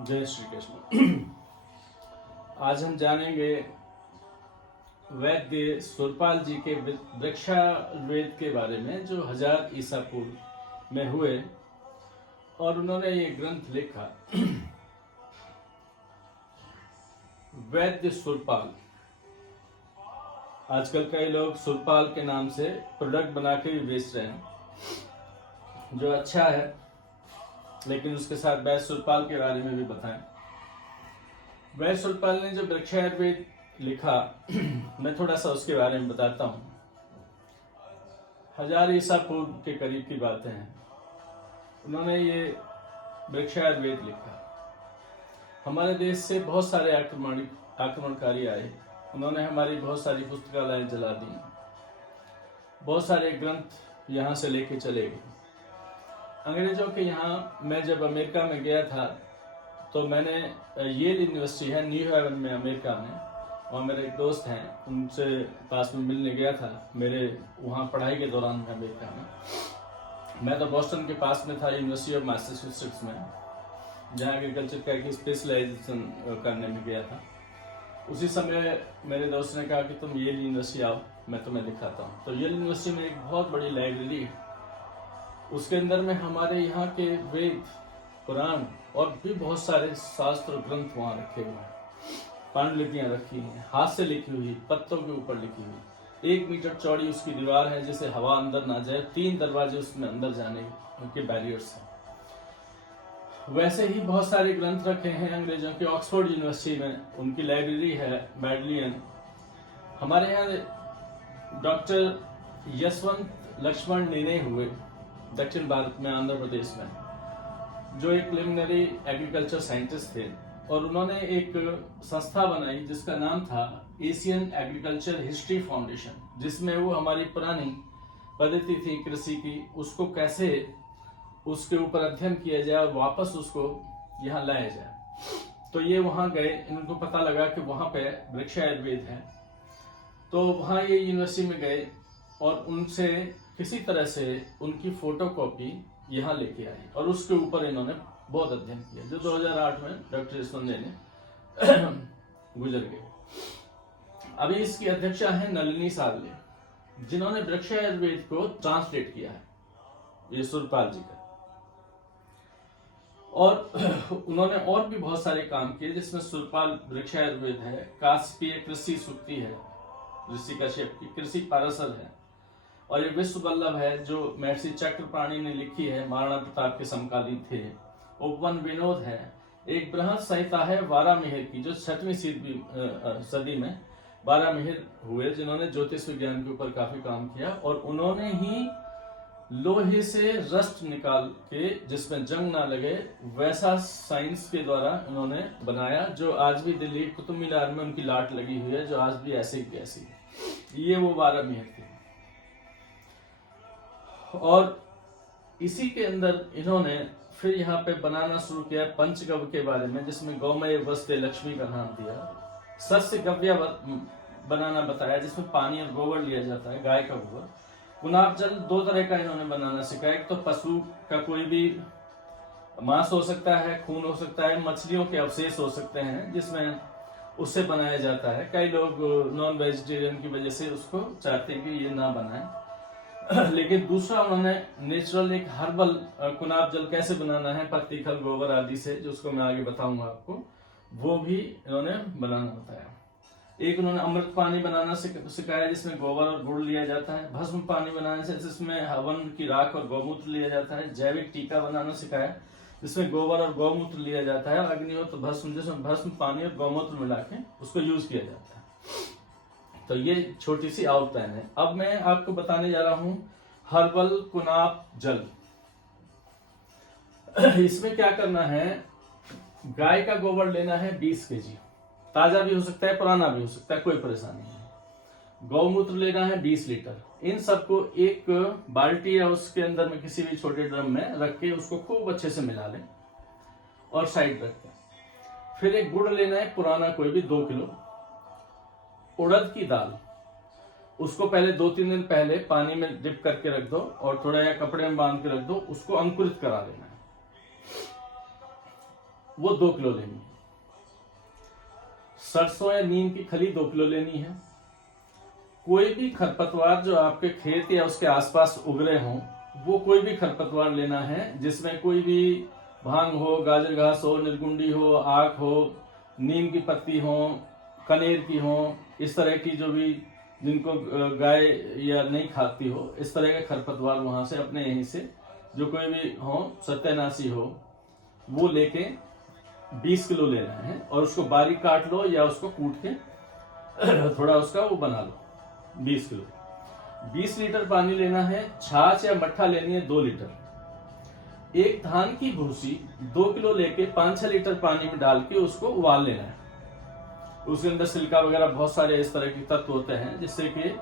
जय श्री कृष्ण। आज हम जानेंगे वैद्य सुरपाल जी के वृक्षावेद के बारे में, जो 1000 ईसा पूर्व में हुए और उन्होंने ये ग्रंथ लिखा। वैद्य सुरपाल। आजकल कई लोग सुरपाल के नाम से प्रोडक्ट बना के भी बेच रहे हैं, जो अच्छा है, लेकिन उसके साथ वैद्य सुरपाल के बारे में भी बताएं। वैद्य सुरपाल ने जो वृक्षावेद लिखा, मैं थोड़ा सा उसके बारे में बताता हूँ। 1000 ईसा पूर्व के करीब की बातें हैं। उन्होंने ये वृक्षावेद लिखा। हमारे देश से बहुत सारे आक्रमणकारी आए। उन्होंने हमारी बहुत सारी पुस्तकालय जला दी। बहुत सारे ग्रंथ यहाँ से लेके चले गए। अंग्रेजों के यहाँ मैं जब अमेरिका में गया था तो मैंने येल यूनिवर्सिटी है न्यू हेवन में, अमेरिका में, वहाँ मेरे एक दोस्त हैं, उनसे पास में मिलने गया था मेरे वहाँ पढ़ाई के दौरान में अमेरिका में। मैं तो बॉस्टन के पास में था, यूनिवर्सिटी ऑफ मैसाचुसेट्स में, जहाँ एग्रीकल्चर का एक स्पेशलाइजेशन करने में गया था। उसी समय मेरे दोस्त ने कहा कि तुम येल यूनिवर्सिटी आओ, मैं तुम्हें दिखाता हूँ। तो येल यूनिवर्सिटी में एक बहुत बड़ी लाइब्रेरी है। उसके अंदर में हमारे यहाँ के वेद, कुरान और भी बहुत सारे शास्त्र ग्रंथ वहाँ रखे हुए हैं। पांडुलिपियाँ रखी हैं, हाथ से लिखी हुई, पत्तों के ऊपर लिखी हुई। 1 मीटर चौड़ी उसकी दीवार है, जिसे हवा अंदर ना जाए। 3 दरवाजे उसमें अंदर जाने के बैरियर्स हैं। वैसे ही बहुत सारे ग्रंथ रखे हैं अंग्रेजों के। ऑक्सफोर्ड यूनिवर्सिटी में उनकी लाइब्रेरी है, बैडलियन। हमारे यहाँ डॉक्टर यशवंत लक्ष्मण नेने हुए दक्षिण भारत में, आंध्र प्रदेश में, जो एक प्रिलिमिनरी एग्रीकल्चर साइंटिस्ट थे, और उन्होंने एक संस्था बनाई जिसका नाम था एशियन एग्रीकल्चर हिस्ट्री फाउंडेशन, जिसमें वो हमारी पुरानी पद्धति थी कृषि की, उसको कैसे उसके ऊपर अध्ययन किया जाए और वापस उसको यहाँ लाया जाए। तो ये वहाँ गए, इनको पता लगा कि वहाँ पे वृक्षावेद है, तो वहाँ ये यूनिवर्सिटी में गए और उनसे किसी तरह से उनकी फोटोकॉपी यहाँ लेके आई और उसके ऊपर इन्होंने बहुत अध्ययन किया, जो 2008 में डॉक्टर यशवंत ने गुजर गए। अभी इसकी अध्यक्षा है नलिनी सावले, जिन्होंने वृक्षावेद को ट्रांसलेट किया है, ये सुरपाल जी का। और उन्होंने और भी बहुत सारे काम किए, जिसमें सुरपाल वृक्षावेद है, कास्पीय कृषि सूक्ति है, ऋषि कश्यप की कृषि पारसर है, और ये विश्व वल्लभ है जो महर्षि चक्रपाणी ने लिखी है, महाराणा प्रताप के समकालीन थे। उपवन विनोद है। एक बृहद संहिता है वारामिहिर की, जो 6वीं सदी में वारामिहिर हुए, जिन्होंने ज्योतिष विज्ञान के ऊपर काफी काम किया, और उन्होंने ही लोहे से रस्ट निकाल के, जिसमें जंग ना लगे, वैसा साइंस के द्वारा उन्होंने बनाया, जो आज भी दिल्ली कुतुब मीनार में उनकी लाट लगी हुई है, जो आज भी ऐसी की ऐसी। ये वो वारामिहिर थी। और इसी के अंदर इन्होंने फिर यहाँ पे बनाना शुरू किया पंचगव्य के बारे में, जिसमें गौमय वस्ते लक्ष्मी का नाम दिया। सस्य गव्य बनाना बताया, जिसमें पानी और गोबर लिया जाता है, गाय का गोबर। गुलाब जल 2 तरह का इन्होंने बनाना सिखाया। एक तो पशु का कोई भी मांस हो सकता है, खून हो सकता है, मछलियों के अवशेष हो सकते हैं, जिसमें उससे बनाया जाता है। कई लोग नॉन वेजिटेरियन की वजह से उसको चाहते हैं कि ये ना बनाए, लेकिन दूसरा उन्होंने नेचुरल एक हर्बल गुलाब जल कैसे बनाना है, पत्ती, खल, गोबर आदि से, जो उसको मैं आगे बताऊंगा आपको, वो भी इन्होंने बनाना बताया। एक उन्होंने अमृत पानी बनाना सिखाया, जिसमें गोबर और गुड़ लिया जाता है। भस्म पानी बनाने से, जिसमें हवन की राख और गौमूत्र लिया जाता है। जैविक टीका बनाना सिखाया, जिसमें गोबर और गौमूत्र लिया जाता है। और अग्निहोत्र भस्म, जिसमें भस्म, पानी और गौमूत्र मिला के उसको यूज किया जाता है। तो ये छोटी सी आउटलाइन है। अब मैं आपको बताने जा रहा हूं हर्बल कुनाब जल। इसमें क्या करना है, गाय का गोबर लेना है 20 केजी, ताजा भी हो सकता है, पुराना भी हो सकता है, कोई परेशानी नहीं। गौमूत्र लेना है 20 लीटर। इन सबको एक बाल्टी या उसके अंदर में किसी भी छोटे ड्रम में रख के उसको खूब अच्छे से मिला लें और साइड रख दें। फिर एक गुड़ लेना है पुराना, कोई भी 2 किलो। उड़द की दाल, उसको पहले 2-3 दिन पहले पानी में डिप करके रख दो और थोड़ा या कपड़े में बांध के रख दो, उसको अंकुरित करा देना है। वो 2 किलो लेनी है। सरसों या नीम की खली 2 किलो लेनी है। कोई भी खरपतवार जो आपके खेत या उसके आसपास उग रहे हों, वो कोई भी खरपतवार लेना है जिसमें कोई भी भांग हो, गाजर घास हो, निर्गुंडी हो, आक हो, नीम की पत्ती हो, कनेर की हो, इस तरह की जो भी जिनको गाय या नहीं खाती हो, इस तरह के खरपतवार वहां से अपने यहीं से जो कोई भी हो, सत्यानाशी हो, वो लेके 20 किलो लेना है और उसको बारीक काट लो या उसको कूट के थोड़ा उसका वो बना लो। 20 किलो 20 लीटर पानी लेना है। छाछ या मट्ठा लेनी है 2 लीटर। एक धान की भूसी 2 किलो लेके 5-6 लीटर पानी में डाल के उसको उबाल लेना है। उसके अंदर सिल्का वगैरह बहुत सारे इस तरह के तत्व होते हैं जिससे कि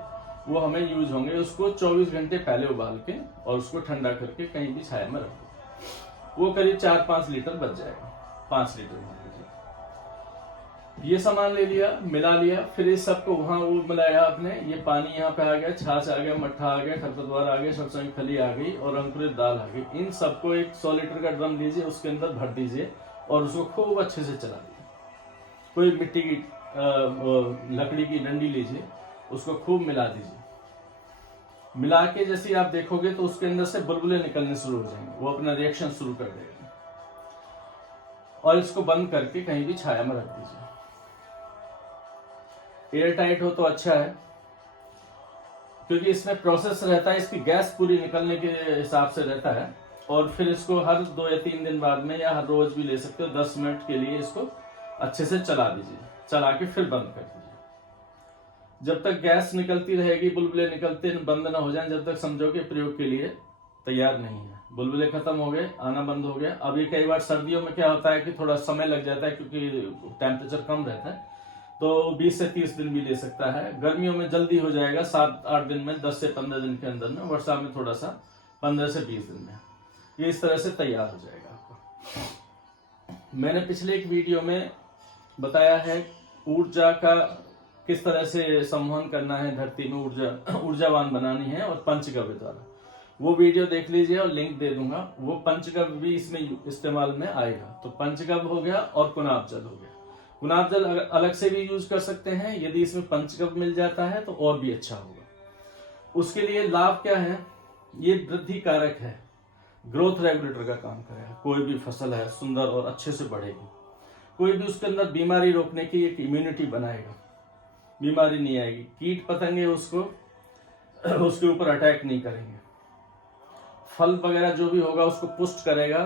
वो हमें यूज होंगे। उसको 24 घंटे पहले उबाल के और उसको ठंडा करके कहीं भी छाया में रखो। वो करीब 4-5 लीटर बच जाएगा। 5 लीटर ये सामान ले लिया, मिला लिया, फिर इस सबको वहां वो मिलाया आपने। ये पानी यहाँ पे आ गया, छाछ आ गया, मट्ठा आ गया, खरपतवार आ गया, सरसों की खली आ गई और अंकुरित दाल आ गई। इन सबको एक 100 लीटर का ड्रम लीजिए, उसके अंदर भर दीजिए और उसको खूब अच्छे से चला दीजिए। कोई मिट्टी की लकड़ी की डंडी लीजिए, उसको खूब मिला दीजिए। मिला के जैसे आप देखोगे तो उसके अंदर से बुलबुले निकलने शुरू हो जाएंगे, वो अपना रिएक्शन शुरू कर देगा। और इसको बंद करके कहीं भी छाया में रख दीजिए। एयर टाइट हो तो अच्छा है, क्योंकि इसमें प्रोसेस रहता है, इसकी गैस पूरी निकलने के हिसाब से रहता है। और फिर इसको हर 2 या 3 दिन बाद में या हर रोज भी ले सकते हो। 10 मिनट के लिए इसको अच्छे से चला दीजिए, चला के फिर बंद कर दीजिए। जब तक गैस निकलती रहेगी, बुलबुले निकलते बंद ना हो जाए, जब तक समझो कि प्रयोग के लिए तैयार नहीं है। बुलबुले खत्म हो गए, आना बंद हो गया। अभी कई बार सर्दियों में क्या होता है कि थोड़ा समय लग जाता है, क्योंकि टेम्परेचर कम रहता है, तो 20 से 30 दिन भी ले सकता है। गर्मियों में जल्दी हो जाएगा, 7-8 दिन में, 10 से 15 दिन के अंदर में। वर्षा में थोड़ा सा 15 से 20 दिन में ये इस तरह से तैयार हो जाएगा आपका। मैंने पिछले एक वीडियो में बताया है ऊर्जा का किस तरह से संवहन करना है, धरती में ऊर्जावान बनानी है, और पंचगव्य द्वारा। वो वीडियो देख लीजिए और लिंक दे दूंगा। वो पंचगव्य भी इसमें इस्तेमाल में आएगा। तो पंचगव्य हो गया और कुनाब जल हो गया। कुनाब जल अलग से भी यूज कर सकते हैं, यदि इसमें पंचगव्य मिल जाता है तो और भी अच्छा होगा। उसके लिए लाभ क्या है, ये वृद्धि कारक है, ग्रोथ रेगुलेटर का काम करेगा। कोई भी फसल है सुंदर और अच्छे से बढ़ेगी। कोई भी उसके अंदर बीमारी रोकने की एक इम्यूनिटी बनाएगा, बीमारी नहीं आएगी। कीट पतंगे उसके ऊपर अटैक नहीं करेंगे। फल वगैरह जो भी होगा उसको पुष्ट करेगा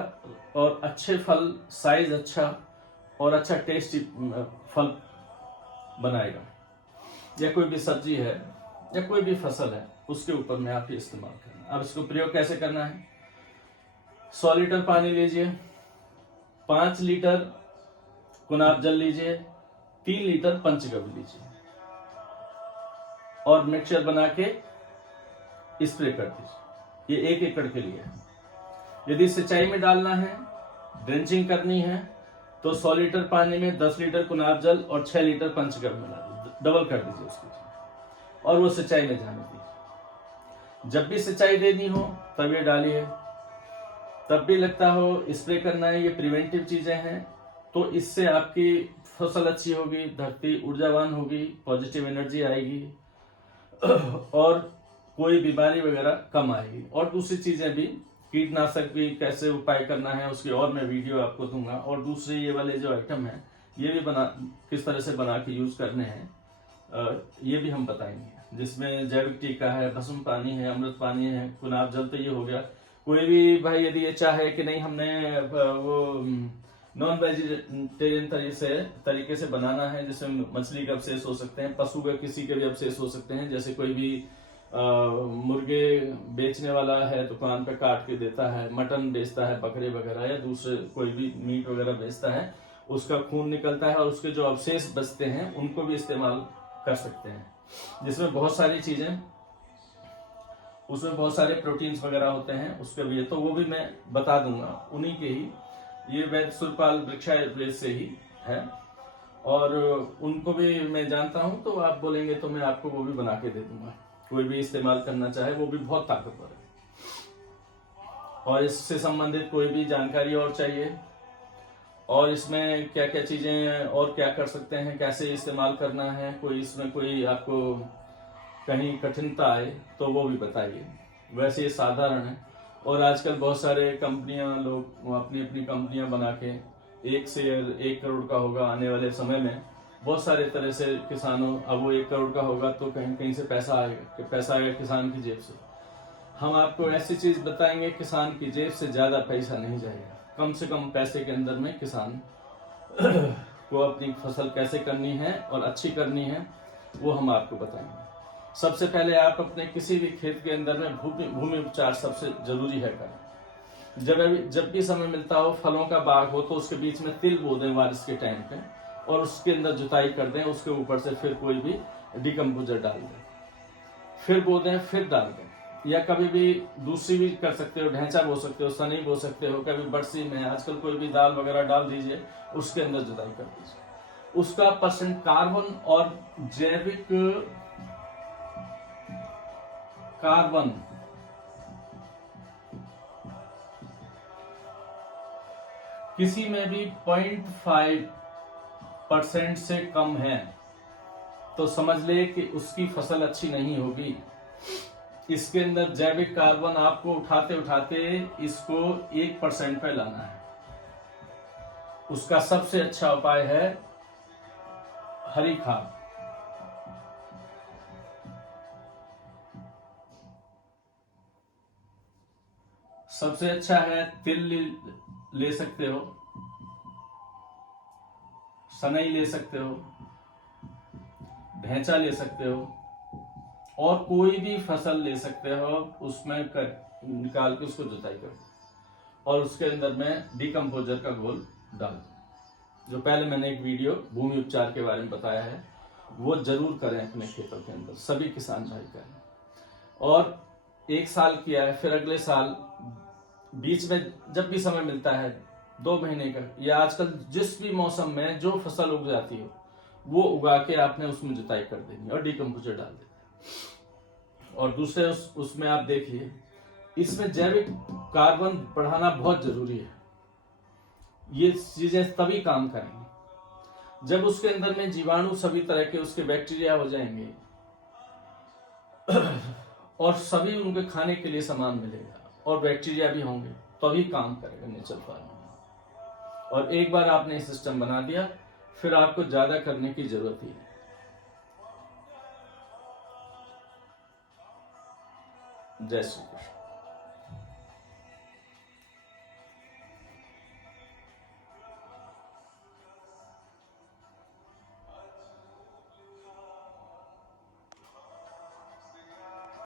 और अच्छे फल, साइज अच्छा और अच्छा टेस्टी फल बनाएगा। या कोई भी सब्जी है या कोई भी फसल है उसके ऊपर में आप ये इस्तेमाल करना। अब इसको प्रयोग कैसे करना है, 100 लीटर पानी लीजिए, 5 लीटर कुनाब जल लीजिए, 3 लीटर पंचगव्य लीजिए और मिक्सचर बना के स्प्रे कर दीजिए। ये 1 एकड़ के लिए है। यदि सिंचाई में डालना है, ड्रेंचिंग करनी है, तो 100 लीटर पानी में 10 लीटर कुनाब जल और 6 लीटर पंचगव्य मिला दीजिए, डबल कर दीजिए उसको और वो सिंचाई में जाने दीजिए। जब भी सिंचाई देनी हो तब ये डालिए। तब भी लगता हो स्प्रे करना है, ये प्रिवेंटिव चीजें हैं। तो इससे आपकी फसल अच्छी होगी, धरती ऊर्जावान होगी, पॉजिटिव एनर्जी आएगी और कोई बीमारी वगैरह कम आएगी। और दूसरी चीजें भी, कीटनाशक भी कैसे उपाय करना है उसकी और मैं वीडियो आपको दूंगा। और दूसरे ये वाले जो आइटम है ये भी किस तरह से बना के यूज करने हैं ये भी हम बताएंगे, जिसमें जैविक टीका है, भस्म पानी है, अमृत पानी है, कुनाब जल। तो ये हो गया। कोई भी भाई यदि ये चाहे कि नहीं हमने वो नॉन वेजिटेरियन तरीके से बनाना है, जिसमें मछली के अवशेष हो सकते हैं, पशु के किसी के भी अवशेष हो सकते हैं, जैसे कोई भी मुर्गे बेचने वाला है, दुकान पे काट के देता है, मटन बेचता है, बकरे वगैरह या दूसरे कोई भी मीट वगैरह बेचता है, उसका खून निकलता है और उसके जो अवशेष बचते हैं उनको भी इस्तेमाल कर सकते हैं, जिसमें बहुत सारी चीजें, उसमें बहुत सारे प्रोटीन्स वगैरह होते हैं उसके भी। तो वो भी मैं बता दूंगा, उन्हीं के ही, ये वैद्य सुरपाल वृक्षायुर्वेद से ही है और उनको भी मैं जानता हूं। तो आप बोलेंगे तो मैं आपको वो भी बना के दे दूंगा। कोई भी इस्तेमाल करना चाहे, वो भी बहुत ताकतवर है। और इससे संबंधित कोई भी जानकारी और चाहिए और इसमें क्या क्या चीजें और क्या कर सकते हैं, कैसे इस्तेमाल करना है, कोई इसमें कोई आपको कहीं कठिनता आए तो वो भी बताइए। वैसे ये साधारण है, और आजकल बहुत सारे कंपनियां, लोग अपनी अपनी कंपनियां बना के 1 करोड़ का होगा आने वाले समय में, बहुत सारे तरह से किसानों, अब वो 1 करोड़ का होगा तो कहीं कहीं से पैसा आएगा किसान की जेब से। हम आपको ऐसी चीज बताएंगे किसान की जेब से ज्यादा पैसा नहीं जाएगा, कम से कम पैसे के अंदर में किसान को अपनी फसल कैसे करनी है और अच्छी करनी है, वो हम आपको बताएंगे। सबसे पहले आप अपने किसी भी खेत के अंदर में भूमि उपचार सबसे जरूरी है करें। जब भी समय मिलता हो, फलों का बाग हो तो उसके बीच में तिल बो दें बारिश के टाइम पे, और उसके अंदर जुताई कर दें, उसके ऊपर से फिर कोई भी डिकम्पोजर डाल दें, फिर बो दें, फिर डाल दें, या कभी भी दूसरी भी कर सकते हो, ढैंचा बो सकते हो, सनई बो सकते हो, कभी बरसी में आजकल कोई भी दाल वगैरह डाल दीजिए, उसके अंदर जुताई कर दीजिए। उसका परसेंट कार्बन और जैविक कार्बन किसी में भी 0.5% से कम है तो समझ ले कि उसकी फसल अच्छी नहीं होगी। इसके अंदर जैविक कार्बन आपको उठाते उठाते इसको 1% पे लाना है। उसका सबसे अच्छा उपाय है हरी खाद। सबसे अच्छा है तिल ले सकते हो, सनई ले सकते हो, ढैंचा ले सकते हो, और कोई भी फसल ले सकते हो, उसमें निकाल के उसको जुताई कर दो और उसके अंदर में डिकम्पोजर का घोल डाल दो। जो पहले मैंने एक वीडियो भूमि उपचार के बारे में बताया है, वो जरूर करें अपने खेतों के अंदर, सभी किसान भाई करें। और 1 साल किया है, फिर अगले साल बीच में जब भी समय मिलता है 2 महीने का, या आजकल जिस भी मौसम में जो फसल उग जाती हो वो उगा के आपने उसमें जुताई कर देनी और डिकम्पोजर डाल देना। और दूसरे उसमें आप देखिए, इसमें जैविक कार्बन बढ़ाना बहुत जरूरी है। ये चीजें तभी काम करेंगी जब उसके अंदर में जीवाणु सभी तरह के उसके बैक्टीरिया हो जाएंगे और सभी उनके खाने के लिए सामान मिलेगा और बैक्टीरिया भी होंगे, तभी काम करेगा नेचुरल फार्मिंग। और एक बार आपने सिस्टम बना दिया, फिर आपको ज्यादा करने की जरूरत ही है। जय श्री कृष्ण।